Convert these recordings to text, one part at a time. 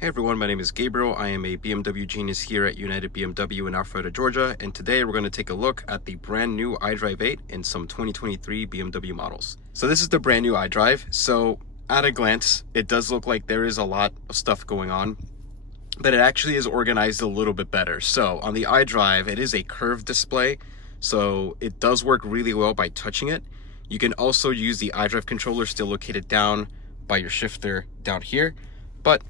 Hey everyone, my name is Gabriel. I am a BMW genius here at United BMW in Alpharetta, Georgia, and today we're going to take a look at the brand new Idrive 8 and some 2023 BMW models. So this is the brand new Idrive. So at a glance, it does look like there is a lot of stuff going on, but it actually is organized a little bit better. So on the Idrive, it is a curved display, so it does work really well by touching it. You can also use the Idrive controller still located down by your shifter down here, but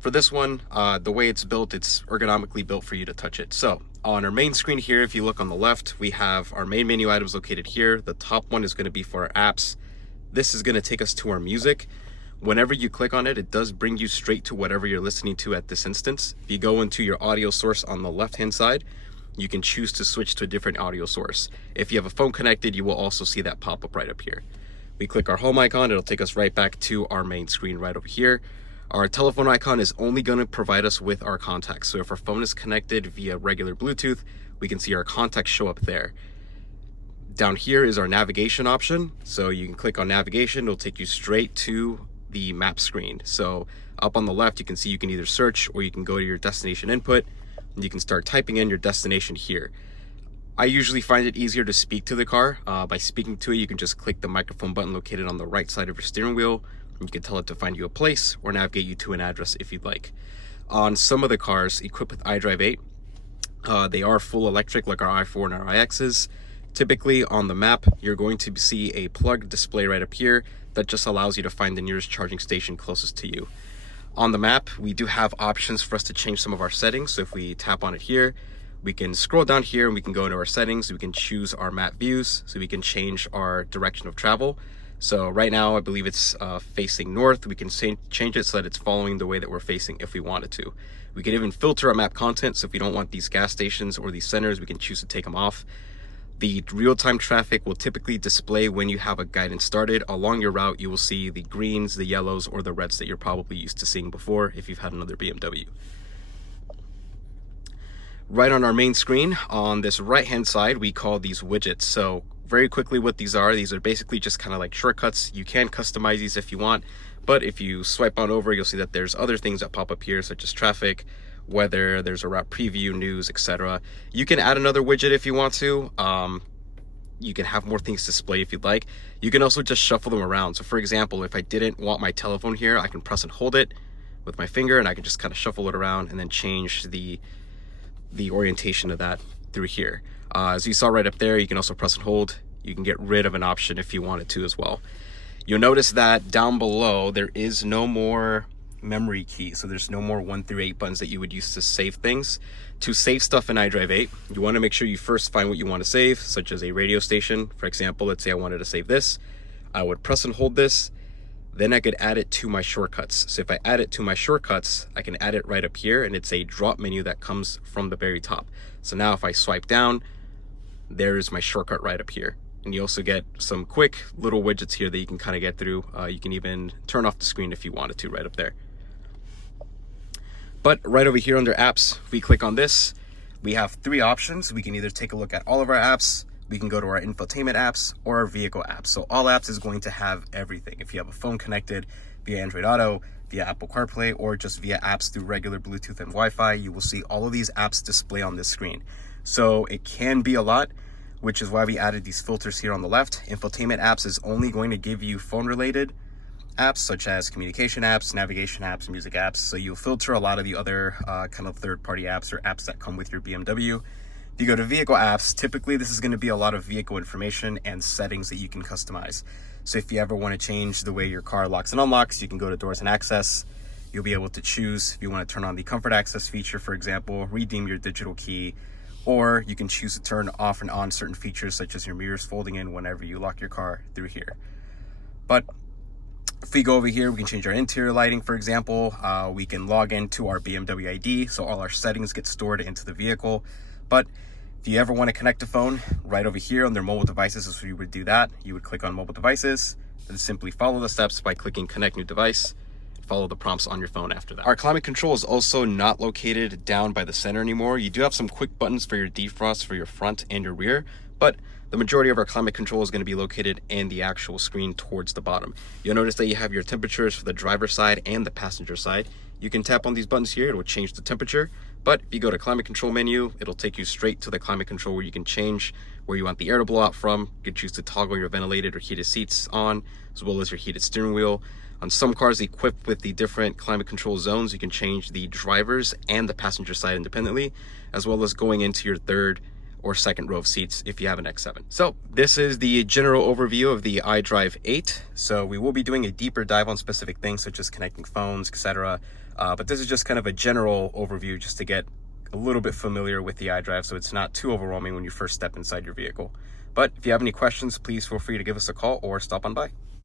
for this one, the way it's built, it's ergonomically built for you to touch it. So on our main screen here, if you look on the left, we have our main menu items located here. The top one is going to be for our apps. This is going to take us to our music. Whenever you click on it, it does bring you straight to whatever you're listening to at this instance. If you go into your audio source on the left-hand side, you can choose to switch to a different audio source. If you have a phone connected, you will also see that pop up right up here. We click our home icon, it'll take us right back to our main screen right over here. Our telephone icon is only going to provide us with our contacts. So if our phone is connected via regular Bluetooth, we can see our contacts show up there. Down here is our navigation option. So you can click on navigation, it'll take you straight to the map screen. So up on the left, you can see you can either search or you can go to your destination input and you can start typing in your destination here. I usually find it easier to speak to the car. By speaking to it, you can just click the microphone button located on the right side of your steering wheel. You can tell it to find you a place or navigate you to an address if you'd like. On some of the cars equipped with Idrive 8, they are full electric like our i4 and our iXs. Typically on the map, you're going to see a plugged display right up here that just allows you to find the nearest charging station closest to you. On the map, we do have options for us to change some of our settings. So if we tap on it here, we can scroll down here and we can go into our settings. We can choose our map views, so we can change our direction of travel. So right now, I believe it's facing north. We can change it so that it's following the way that we're facing if we wanted to. We can even filter our map content. So if we don't want these gas stations or these centers, we can choose to take them off. The real-time traffic will typically display when you have a guidance started. Along your route, you will see the greens, the yellows, or the reds that you're probably used to seeing before if you've had another BMW. Right on our main screen, on this right-hand side, we call these widgets. So very quickly what these are basically just kind of like shortcuts. You can customize these if you want, but if you swipe on over, you'll see that there's other things that pop up here, such as traffic, weather, there's a route preview, news, etc. You can add another widget if you want to. You can have more things displayed if you'd like. You can also just shuffle them around. So for example, if I didn't want my telephone here, I can press and hold it with my finger and I can just kind of shuffle it around and then change the orientation of that through here. As you saw right up there, you can also press and hold. You can get rid of an option if you wanted to as well. You'll notice that down below, there is no more memory key. So there's no more 1 through 8 buttons that you would use to save things. To save stuff in Idrive 8, you want to make sure you first find what you want to save, such as a radio station. For example, let's say I wanted to save this. I would press and hold this. Then I could add it to my shortcuts. So if I add it to my shortcuts, I can add it right up here, and it's a drop menu that comes from the very top. So now if I swipe down, there's my shortcut right up here. And you also get some quick little widgets here that you can kind of get through. You can even turn off the screen if you wanted to right up there. But right over here under apps, we click on this. We have 3 options. We can either take a look at all of our apps, we can go to our infotainment apps or our vehicle apps. So all apps is going to have everything. If you have a phone connected via Android Auto, via Apple CarPlay, or just via apps through regular Bluetooth and Wi-Fi, you will see all of these apps display on this screen. So it can be a lot, which is why we added these filters here on the left. Infotainment apps is only going to give you phone-related apps, such as communication apps, navigation apps, music apps. So you'll filter a lot of the other kind of third-party apps or apps that come with your BMW. If you go to vehicle apps, typically this is going to be a lot of vehicle information and settings that you can customize. So if you ever want to change the way your car locks and unlocks, you can go to doors and access. You'll be able to choose if you want to turn on the comfort access feature, for example, redeem your digital key, or you can choose to turn off and on certain features such as your mirrors folding in whenever you lock your car through here. But if we go over here, we can change our interior lighting, for example. We can log into our BMW ID, so all our settings get stored into the vehicle. But if you ever want to connect a phone, right over here under mobile devices is where you would do that. You would click on mobile devices, then simply follow the steps by clicking connect new device. Follow the prompts on your phone after that. Our climate control is also not located down by the center anymore. You do have some quick buttons for your defrost for your front and your rear, but the majority of our climate control is going to be located in the actual screen towards the bottom. You'll notice that you have your temperatures for the driver's side and the passenger side. You can tap on these buttons here, it will change the temperature. But if you go to climate control menu, it'll take you straight to the climate control where you can change where you want the air to blow out from. You can choose to toggle your ventilated or heated seats on, as well as your heated steering wheel. On some cars equipped with the different climate control zones, you can change the driver's and the passenger side independently, as well as going into your third or second row of seats if you have an X7. So this is the general overview of the Idrive 8. So we will be doing a deeper dive on specific things such as connecting phones, etc. But this is just kind of a general overview just to get a little bit familiar with the Idrive so it's not too overwhelming when you first step inside your vehicle. But if you have any questions, please feel free to give us a call or stop on by.